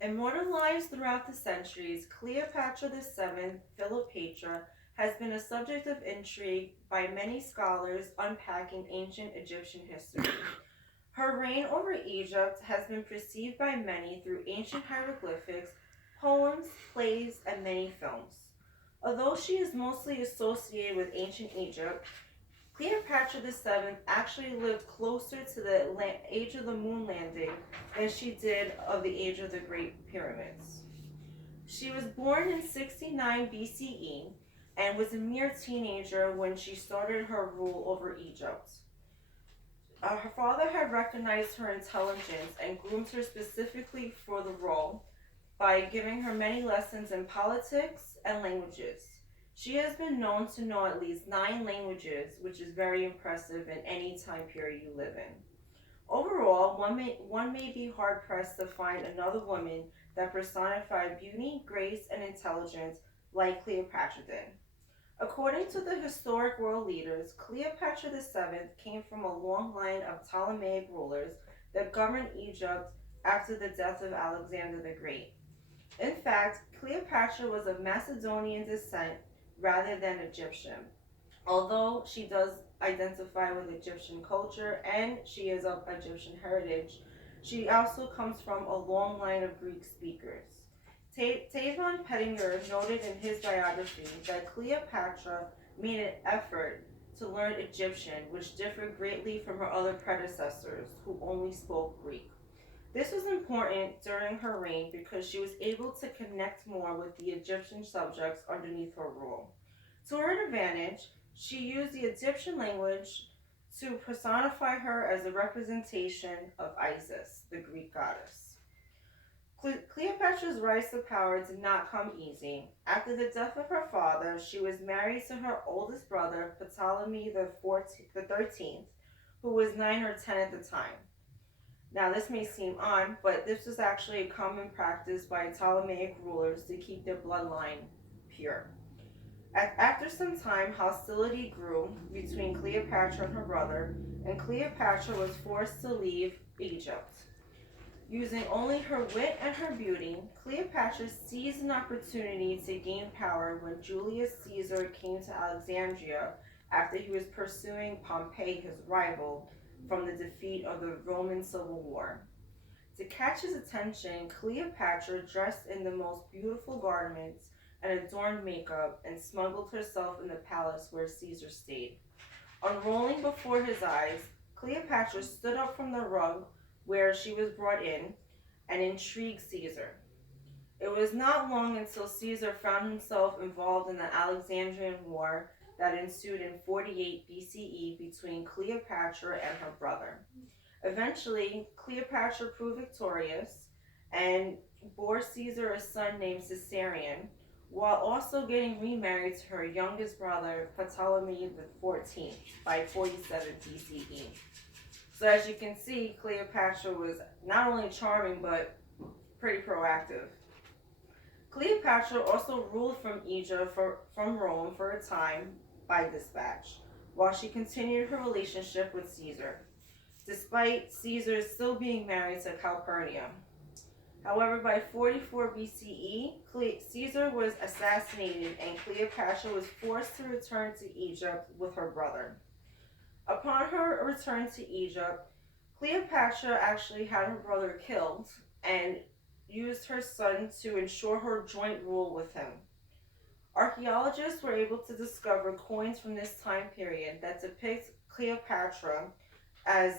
Immortalized throughout the centuries, Cleopatra VII, Philopatra, has been a subject of intrigue by many scholars unpacking ancient Egyptian history. Her reign over Egypt has been perceived by many through ancient hieroglyphics, poems, plays, and many films. Although she is mostly associated with ancient Egypt, Cleopatra VII actually lived closer to the age of the moon landing than she did of the age of the Great Pyramids. She was born in 69 BCE and was a mere teenager when she started her rule over Egypt. Her father had recognized her intelligence and groomed her specifically for the role by giving her many lessons in politics and languages. She has been known to know at least 9 languages, which is very impressive in any time period you live in. Overall, one may be hard pressed to find another woman that personified beauty, grace, and intelligence like Cleopatra did. According to the historic world leaders, Cleopatra VII came from a long line of Ptolemaic rulers that governed Egypt after the death of Alexander the Great. In fact, Cleopatra was of Macedonian descent rather than Egyptian. Although she does identify with Egyptian culture and she is of Egyptian heritage, she also comes from a long line of Greek speakers. Tavon Pettinger noted in his biography that Cleopatra made an effort to learn Egyptian, which differed greatly from her other predecessors who only spoke Greek. This was important during her reign because she was able to connect more with the Egyptian subjects underneath her rule. To her advantage, she used the Egyptian language to personify her as a representation of Isis, the Greek goddess. Cleopatra's rise to power did not come easy. After the death of her father, she was married to her oldest brother, Ptolemy the 13th, who was 9 or 10 at the time. Now, this may seem odd, but this was actually a common practice by Ptolemaic rulers to keep their bloodline pure. After some time, hostility grew between Cleopatra and her brother, and Cleopatra was forced to leave Egypt. Using only her wit and her beauty, Cleopatra seized an opportunity to gain power when Julius Caesar came to Alexandria after he was pursuing Pompey, his rival, from the defeat of the Roman Civil War. To catch his attention, Cleopatra dressed in the most beautiful garments and adorned makeup and smuggled herself in the palace where Caesar stayed. Unrolling before his eyes, Cleopatra stood up from the rug where she was brought in and intrigued Caesar. It was not long until Caesar found himself involved in the Alexandrian War that ensued in 48 BCE between Cleopatra and her brother. Eventually, Cleopatra proved victorious and bore Caesar a son named Caesarion, while also getting remarried to her youngest brother, Ptolemy the 14th, by 47 BCE. So as you can see, Cleopatra was not only charming, but pretty proactive. Cleopatra also ruled from from Rome for a time by dispatch, while she continued her relationship with Caesar, despite Caesar still being married to Calpurnia. However, by 44 BCE, Caesar was assassinated and Cleopatra was forced to return to Egypt with her brother. Upon her return to Egypt, Cleopatra actually had her brother killed and used her son to ensure her joint rule with him. Archaeologists were able to discover coins from this time period that depict Cleopatra as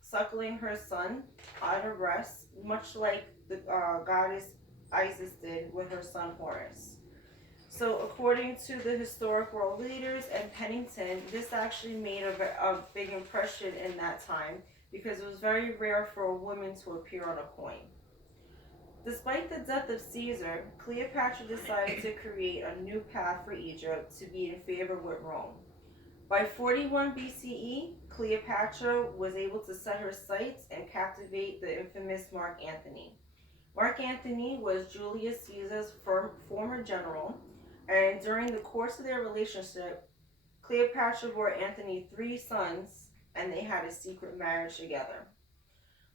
suckling her son on her breast, much like the goddess Isis did with her son Horus. So, according to the historic world leaders and Pennington, this actually made a big impression in that time because it was very rare for a woman to appear on a coin. Despite the death of Caesar, Cleopatra decided to create a new path for Egypt to be in favor with Rome. By 41 BCE, Cleopatra was able to set her sights and captivate the infamous Mark Antony. Mark Antony was Julius Caesar's former general, and during the course of their relationship, Cleopatra bore Antony 3 sons, and they had a secret marriage together.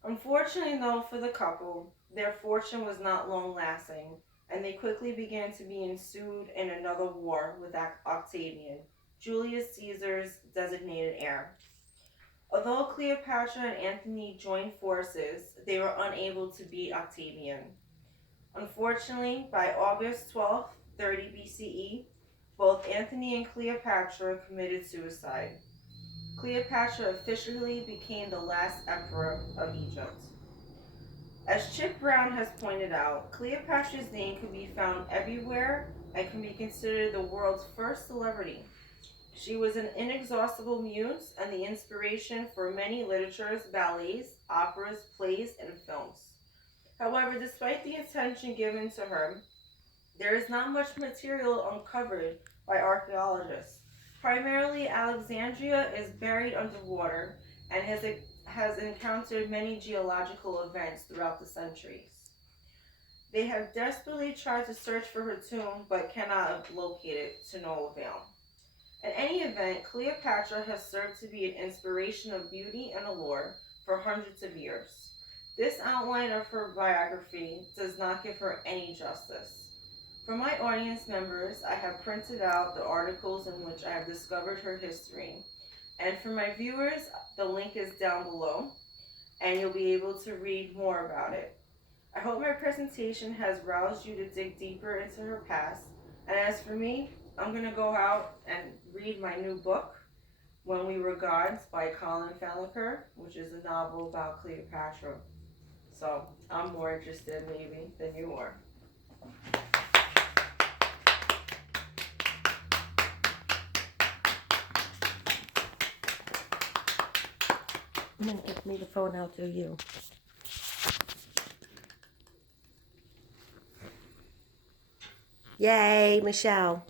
Unfortunately, though, for the couple, their fortune was not long lasting, and they quickly began to be ensued in another war with Octavian, Julius Caesar's designated heir. Although Cleopatra and Antony joined forces, they were unable to beat Octavian. Unfortunately, by August 12th, 30 BCE, both Antony and Cleopatra committed suicide. Cleopatra officially became the last emperor of Egypt. As Chip Brown has pointed out, Cleopatra's name can be found everywhere and can be considered the world's first celebrity. She was an inexhaustible muse and the inspiration for many literatures, ballets, operas, plays, and films. However, despite the attention given to her, there is not much material uncovered by archaeologists. Primarily, Alexandria is buried underwater and has encountered many geological events throughout the centuries. They have desperately tried to search for her tomb but cannot locate it to no avail. In any event, Cleopatra has served to be an inspiration of beauty and allure for hundreds of years. This outline of her biography does not give her any justice. For my audience members, I have printed out the articles in which I have discovered her history. And for my viewers, the link is down below, and you'll be able to read more about it. I hope my presentation has roused you to dig deeper into her past. And as for me, I'm going to go out and read my new book, When We Were Gods by Colin Falliker, which is a novel about Cleopatra. So I'm more interested maybe than you are. I'm going to give me the phone, I'll do you. Yay, Michelle.